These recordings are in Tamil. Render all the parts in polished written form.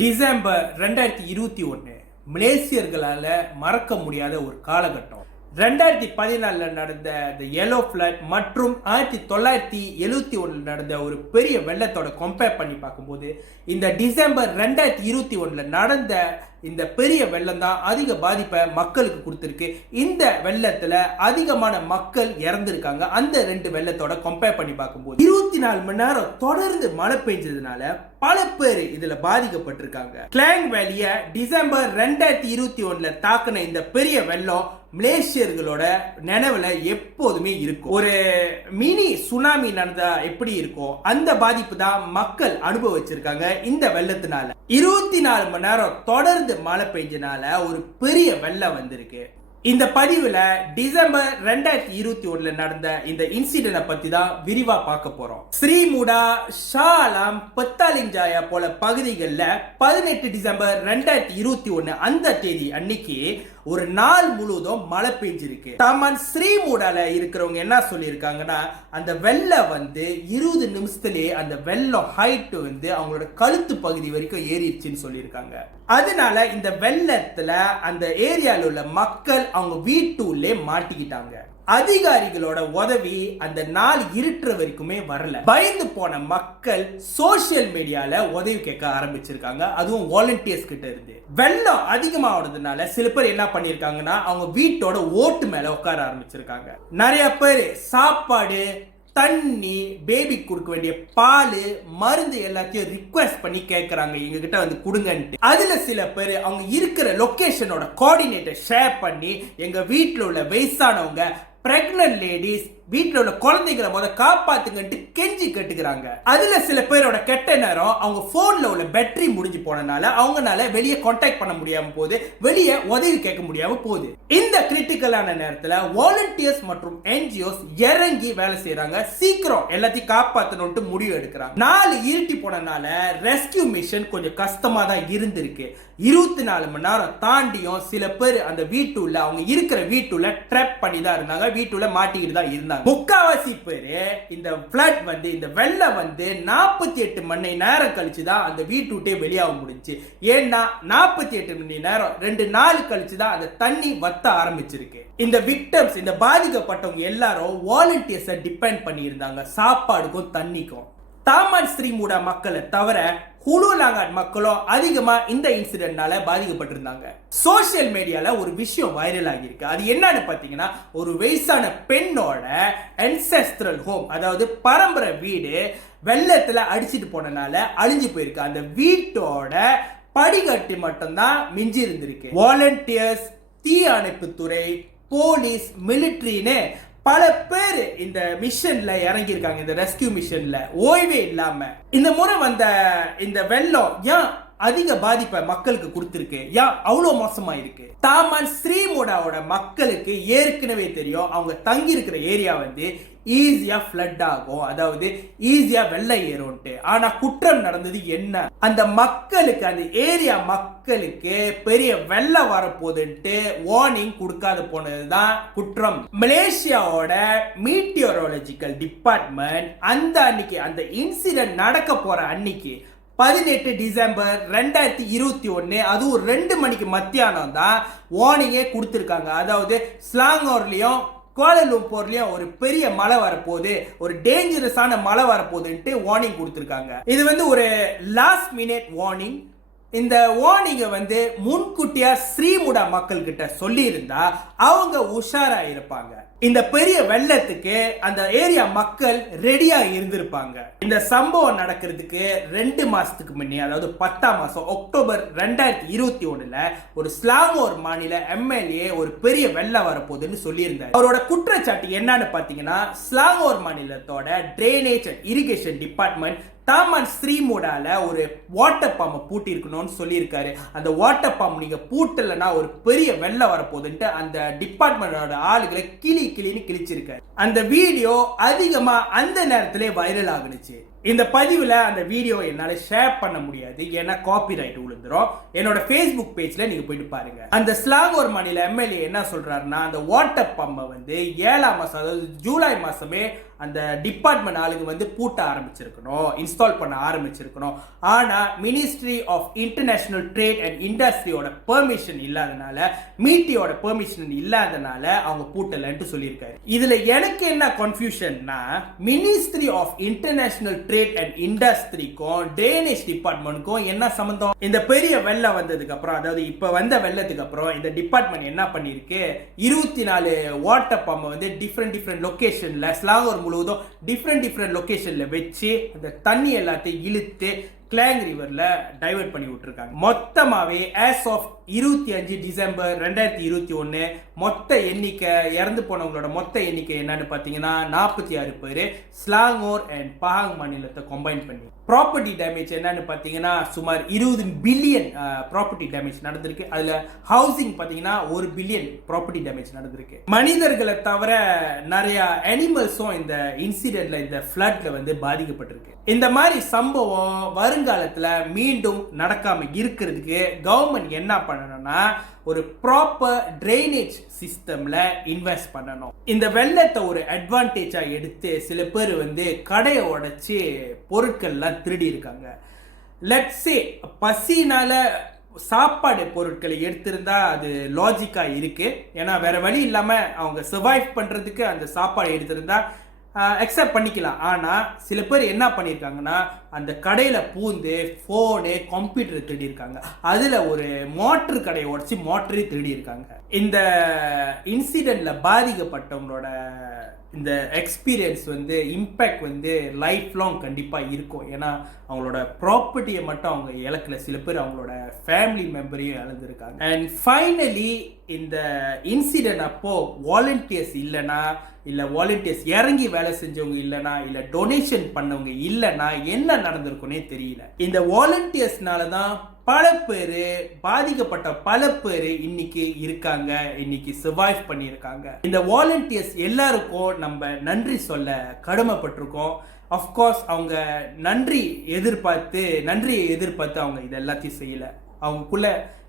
டிசம்பர் 2021 மலேசியர்களால மறக்க முடியாத ஒரு காலகட்டம். 2014 நடந்த the yellow flood மற்றும் 1971 நடந்த ஒரு பெரிய வெள்ளத்தோட கம்பேர் பண்ணி பார்க்கும்போது இந்த டிசம்பர் 2021 நடந்த இந்த பெரிய வெள்ளம் தான் அதிக பாதிப்பை மக்களுக்கு கொடுத்திருக்கு. இந்த வெள்ளத்துல அதிகமான மக்கள் இறந்திருக்காங்க. அந்த ரெண்டு வெள்ளத்தோட கம்பேர் பண்ணி பார்க்கும்போது 24 மணி நேரம் தொடர்ந்து மழை பெஞ்சதுனால பல பேர் இதுல பாதிக்கப்பட்டிருக்காங்க. கிளாங் வேலிய டிசம்பர் 2021 தாக்குன இந்த பெரிய வெள்ளம் மலேசியர்களோட நினைவுல எப்போதுமே இருக்கும். ஒரு மினி சுனாமி நடந்தா எப்படி இருக்கும் அந்த பாதிப்பு தான் மக்கள் அனுபவிச்சிருக்காங்க இந்த வெள்ளத்தினால. 24 மணி நேரம் தொடர்ந்து மழை பெஞ்சனால ஒரு பெரிய வெள்ளம் வந்திருக்கு. இந்த பதிவுல டிசம்பர் 2021 நடந்த இந்த இன்சிடென்ட் பத்தி தான் விரிவா பார்க்க போறோம். ஸ்ரீ முடா, ஷாலாம், பத்தாலிஞ்சாயா போல பகுதிகளில் 18 டிசம்பர் 2021 அந்த தேதி அன்னைக்கு ஒரு நாள் முழுவதும் மழை பெஞ்சிருக்கு. தமன் ஸ்ரீ முடால இருக்கிறவங்க என்ன சொல்லியிருக்காங்கன்னா, அந்த வெள்ளம் 20 நிமிஷத்துலயே அந்த வெள்ளம் ஹைட் அவங்களோட கழுத்து பகுதி வரைக்கும் ஏறிடுச்சுன்னு சொல்லியிருக்காங்க. அதனால இந்த வெள்ளத்துல அந்த ஏரியால உள்ள மக்கள் அவங்க வீட்டுள்ளே மாட்டிக்கிட்டாங்க. அதிகாரிகளோட உதவி அந்த நாள் இருட்டுற வரைக்குமே வரல. பயந்து போன மக்கள் சோசியல் மீடியால உதவி கேட்க ஆரம்பிச்சிருக்காங்க, அதுவும் வாலண்டியர்ஸ் கிட்ட இருந்து. வெள்ளம் அதிகமானதுனால சில பேர் என்ன பண்ணிருக்காங்கன்னா, அவங்க வீட்டோட ஓட்டு மேல உட்கார ஆரம்பிச்சிருக்காங்க. நிறைய பேர் சாப்பாடு, தண்ணி, பேபி கொடுக்க வேண்டிய பால், மருந்து எல்லாத்தையும் ரிக்வெஸ்ட் பண்ணி கேட்கறாங்க, எங்க கிட்ட கொடுங்கன்ட்டு. அதுல சில பேர் அவங்க இருக்கிற லொகேஷனோட கோஆர்டினேட்டர் ஷேர் பண்ணி எங்க வீட்டுல உள்ள வயசானவங்க, பிரெக்னன்ட் லேடிஸ், வீட்டுல உள்ள குழந்தைகளை காப்பாத்துங்கன்ட்டு கெஞ்சி கேட்டுக்கிறாங்க. அதுல சில பேரோட கெட்ட நேரம் அவங்க போன்ல உள்ள பேட்டரி முடிஞ்சு போனனால அவங்கனால வெளியே கான்டாக்ட் பண்ண முடியாம போகுது, வெளியே உதவி கேட்க முடியாம போகுது. இந்த கிரிட்டிக்கலான நேரத்துல வாலண்டியர்ஸ் மற்றும் என்ஜிஓஸ் இறங்கி வேலை செய்யறாங்க, சீக்கிரம் எல்லாத்தையும் காப்பாத்தணும்னு முடிவு எடுக்கிறாங்க. நாலு இருட்டி போனனால ரெஸ்கியூ மிஷன் கொஞ்சம் கஷ்டமா தான் இருந்திருக்கு. 24 மணி நேரம் தாண்டியும் சில பேர் அந்த வீட்டுள்ள அவங்க இருக்கிற வீட்டுள்ள ட்ராப் பண்ணி தான் இருந்தாங்க, வீட்டுள்ள மாட்டிக்கிட்டு தான் இருந்தாங்க. முக்காவாசி பேரு இந்த ஃப்ளட் இந்த வெள்ளம் 48 மணி நேரம் கழிச்சு தான் அந்த வீட்டு விட்டே வெளியாக முடிஞ்சு. ஏன்னா 48 மணி நேரம் 2 நாள் கழிச்சு தான் அந்த தண்ணி வத்த ஆரம்பிச்சிருக்கு. இந்த விக்டம்ஸ், இந்த பாதிக்கப்பட்டவங்க எல்லாரும் வாலண்டியர்ஸை டிபெண்ட் பண்ணி இருந்தாங்க சாப்பாடுக்கும் தண்ணிக்கும். தாமன் ஸ்ரீ முடா மக்களை தவிர ஹுலுலாங்காட் மக்களும் அதிகமா இந்த இன்சிடென்ட்னால பாதிக்கப்பட்டிருந்தாங்க. சோசியல் மீடியால ஒரு விஷயம் வைரல் ஆகியிருக்கு. அது என்னன்னு பாத்தீங்கன்னா, ஒரு வயசான பெண்ணோட அன்செஸ்ட்ரல் ஹோம், அதாவது பரம்பரை வீடு வெள்ளத்துல அடிச்சிட்டு போனனால அழிஞ்சு போயிருக்கு. அந்த வீட்டோட படிக்கட்டு மட்டும்தான் மிஞ்சி இருந்திருக்கு. வாலண்டியர்ஸ், தீ அணைப்புத்துறை, போலீஸ், மிலிட்டரின்னு பல பேர் இந்த மிஷன்ல இறங்கி இருக்காங்க. இந்த ரெஸ்கியூ மிஷன்ல ஓய்வே இல்லாம இந்த முறை வந்த இந்த வெள்ளம் ஏன் அதிக பாதிப்பை மக்களுக்கு கொடுத்திருக்கு, ஏன் அவ்வளவு மோசமா இருக்கு? தாமன் ஸ்ரீ முடாவோட மக்களுக்கு ஏற்கனவே தெரியும், அவங்க தங்கி இருக்கிற ஏரியா ஈஸியா ஃப்ளட் ஆகும், அதாவது ஈஸியா வெள்ளம் ஏறும்ட்டு. ஆனா குற்றம் நடந்தது என்ன? அந்த மக்களுக்கு, அந்த ஏரியா மக்களுக்கு பெரிய வெள்ளம் வரப்போகுதுன்ட்டு வார்னிங் கொடுக்காத போனதுதான் குற்றம். மலேசியாவோட மீட்டியோராலஜிக்கல் டிபார்ட்மெண்ட் அந்த அன்னைக்கு, அந்த இன்சிடென்ட் நடக்க போற அன்னைக்கு 18 டிசம்பர் 2021 அதுவும் 2 மணிக்கு மத்தியானம் தான் வார்னிங்கே கொடுத்திருக்காங்க. அதாவது ஸ்லாங்கோர்லயும் கோலாலம்பூர்லயும் ஒரு பெரிய மழை வரப்போகுது, ஒரு டேஞ்சரஸான மழை வரப்போகுதுன்ட்டு வார்னிங் கொடுத்திருக்காங்க. இது ஒரு லாஸ்ட் மினிட் வார்னிங். இந்த வார்னிங்கை முன்கூட்டியா ஸ்ரீமுடா மக்கள் கிட்ட சொல்லி இருந்தா அவங்க உஷாரா இருப்பாங்க. இந்த பெரிய வெள்ளத்துக்கு அந்த ஏரியா மக்கள் ரெடியா இருந்திருப்பாங்க. இந்த சம்பவம் நடக்கிறதுக்கு 2 மாசத்துக்கு முன்னே, அதாவது 10ஆம் மாசம் அக்டோபர் 2021 ஒரு ஸ்லாங்கோர் மாநில எம்எல்ஏ ஒரு பெரிய வெள்ளம் வரப்போகுதுன்னு சொல்லியிருந்தார். அவரோட குற்றச்சாட்டு என்னன்னு பாத்தீங்கன்னா, ஸ்லாங்கோர் மாநிலத்தோட drainage and irrigation department Taman Sri முடால ஒரு வாட்டர் பம்பை பூட்டி இருக்கணும்னு சொல்லியிருக்காரு. அந்த வாட்டர் பம்ப் நீங்க பூட்டலன்னா ஒரு பெரிய வெள்ளம் வரப்போகுதுன்ட்டு அந்த டிபார்ட்மெண்டோட ஆளுகளை கிளின்னு கிழிச்சிருக்காரு. அந்த வீடியோ அதிகமா அந்த நேரத்திலே வைரல் ஆகுனுச்சு. இந்த பதிவில் அந்த வீடியோ என்னால் ஷேர் பண்ண முடியாது, ஏன்னா காப்பிரைட் விழுந்துரும். என்னோட ஃபேஸ்புக் பேஜில் நீங்கள் போயிட்டு பாருங்க. அந்த ஸ்லாங்கூர் மாநில எம்எல்ஏ என்ன சொல்றாருன்னா, அந்த வாட்டர் பம்பை வந்து 7ஆம் மாதம், அதாவது ஜூலை மாதமே அந்த டிபார்ட்மெண்ட் ஆளுங்க பூட்ட ஆரம்பிச்சிருக்கணும், இன்ஸ்டால் பண்ண ஆரம்பிச்சிருக்கணும். ஆனால் ministry of international trade and இண்டஸ்ட்ரியோட பெர்மிஷன் இல்லாதனால, மீட்டியோட பெர்மிஷன் இல்லாதனால அவங்க பூட்டலன்ட்டு சொல்லியிருக்காரு. இதுல எனக்கு என்ன கன்ஃபியூஷன்னா, ministry of international trade and இண்டஸ்ட்ரிக்கும் ட்ரைனேஜ் டிபார்ட்மெண்ட்டுக்கும் என்ன சம்பந்தம்? இந்த பெரிய வெள்ளம் வந்ததுக்கு அப்புறம், அதாவது இப்ப வந்த வெள்ளத்துக்கு அப்புறம் இந்த டிபார்ட்மெண்ட் என்ன பண்ணிருக்கு, 24 வாட்டர் பம்பை டிஃப்ரெண்ட் லொகேஷன்ல ஸ்லாங்கூர் முழுவதும் டிஃப்ரெண்ட் லொகேஷன்ல வச்சு அந்த தண்ணி எல்லாத்தையும் இழுத்து கிளாங் ரிவர்ல டைவர்ட் பண்ணி விட்டுருக்காங்க. மொத்தமாவே ஆஸ் ஆஃப் 25 டிசம்பர் 2021 மொத்த எண்ணிக்கை, இறந்து போனவங்களோட மொத்த எண்ணிக்கை என்னன்னு பாத்தீங்கன்னா 46 பேர், ஸ்லாங்கூர் அண்ட் பஹாங் மாநிலத்தை கம்பைன் பண்ணி. ப்ராப்பர்ட்டி டேமேஜ் என்னன்னு பாத்தீங்கன்னா சுமார் 20 பில்லியன் ப்ராப்பர்ட்டி டேமேஜ் நடந்திருக்கு. அதுல ஹவுசிங் பாத்தீங்கன்னா 1 பில்லியன் ப்ராப்பர்ட்டி டேமேஜ் நடந்திருக்கு. மனிதர்களை தவிர நிறைய அனிமல்ஸும் இந்த இன்சிடென்ட்ல, இந்த ஃப்ளட்ல பாதிக்கப்பட்டிருக்கு. இந்த மாதிரி சம்பவம் வருங்காலத்துல மீண்டும் நடக்காம இருக்கிறதுக்கு கவர்மெண்ட் என்ன பண்ணணும்னா, ஒரு ப்ராப்பர் ட்ரைனேஜ் சிஸ்டம்ல இன்வெஸ்ட் பண்ணணும். இந்த வெள்ளத்தை ஒரு அட்வான்டேஜா எடுத்து சில பேர் கடையை உடைச்சு பொருட்கள்லாம் திருடி இருக்காங்க. லெட்ஸ் சே பசினால சாப்பாடு பொருட்களை எடுத்திருந்தா அது லாஜிக்கா இருக்கு, ஏன்னா வேற வழி இல்லாம அவங்க சர்வைவ் பண்றதுக்கு அந்த சாப்பாடு எடுத்திருந்தா அக்செப்ட் பண்ணிக்கலாம். ஆனால் சில பேர் என்ன பண்ணியிருக்காங்கன்னா, அந்த கடையில் பூந்து ஃபோனு, கம்ப்யூட்டர் திருடி இருக்காங்க. அதில் ஒரு மோட்டர் கடையை உடச்சி மோட்டரே திருடி இருக்காங்க. இந்த இன்சிடென்ட்ல பாதிக்கப்பட்டவங்களோட இந்த எக்ஸ்பீரியன்ஸ் இம்பேக்ட் லைஃப் லாங் கண்டிப்பாக இருக்கும். ஏன்னா அவங்களோட ப்ராப்பர்ட்டியை மட்டும் அவங்க இழக்கல, சில பேர் அவங்களோட ஃபேமிலி மெம்பரையும் இழந்திருக்காங்க. அண்ட் ஃபைனலி இந்த இன்சிடென்ட் அப்போ வாலண்டியர்ஸ் இல்லைனா, இல்லை வாலண்டியர்ஸ் இறங்கி வேலை செஞ்சவங்க இல்லைனா, இல்லை டொனேஷன் பண்ணவங்க இல்லைனா என்ன நடந்திருக்குன்னே தெரியல. இந்த வாலண்டியர்ஸ்னால தான் பல பேர், பாதிக்கப்பட்ட பல பேர் இன்னைக்கு இருக்காங்க, இன்னைக்கு சர்வைவ் பண்ணியிருக்காங்க. இந்த வாலண்டியர்ஸ் எல்லாருக்கும் நம்ம நன்றி சொல்ல கடமைப்பட்டிருக்கோம். அஃப்கோர்ஸ் அவங்க நன்றியை எதிர்பார்த்து அவங்க இது எல்லாத்தையும் செய்யல. அவங்களுக்குள்ள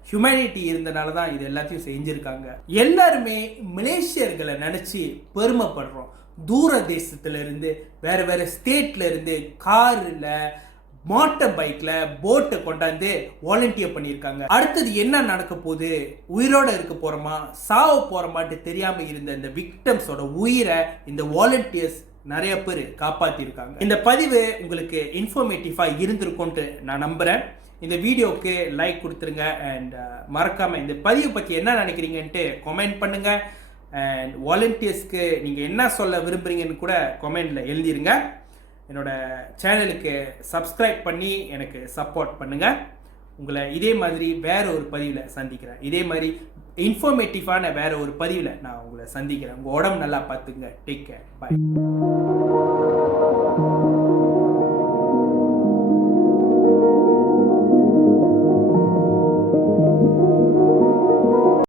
ஹியூமனிட்டி இருந்தனால தான் இது எல்லாத்தையும் செஞ்சிருக்காங்க. எல்லாருமே மலேசியர்களை நினைச்சு பெருமைப்படுறோம். தூர தேசத்துல இருந்து, வேற ஸ்டேட்ல இருந்து கார்ல, மோட்டர் பைக்ல, போட்டை கொண்டாந்து வாலண்டியர் பண்ணியிருக்காங்க. அடுத்தது என்ன நடக்க போகுது, உயிரோட இருக்க போறோமா சாவ போறோமாட்டு தெரியாம இருந்த இந்த விக்டம்ஸோட உயிரை இந்த வாலண்டியர்ஸ் நிறைய பேர் காப்பாத்திருக்காங்க. இந்த பதிவு உங்களுக்கு இன்ஃபர்மேட்டிவா இருந்திருக்கும்ட்டு நான் நம்புறேன். இந்த வீடியோவுக்கு லைக் கொடுத்துருங்க அண்ட் மறக்காம இந்த பதிவு பற்றி என்ன நினைக்கிறீங்கன்ட்டு கமெண்ட் பண்ணுங்க. அண்ட் வாலண்டியர்ஸ்க்கு நீங்கள் என்ன சொல்ல விரும்புகிறீங்கன்னு கூட கமெண்டில் எழுதிருங்க. என்னோட சேனலுக்கு சப்ஸ்கிரைப் பண்ணி எனக்கு சப்போர்ட் பண்ணுங்க. உங்களை இதே மாதிரி வேற ஒரு பதிவில் சந்திக்கிறேன். இதே மாதிரி இன்ஃபர்மேட்டிவான வேற ஒரு பதிவில் நான் உங்களை சந்திக்கிறேன். உங்கள் உடம்பு நல்லா பார்த்துங்க. Take care. பாய்.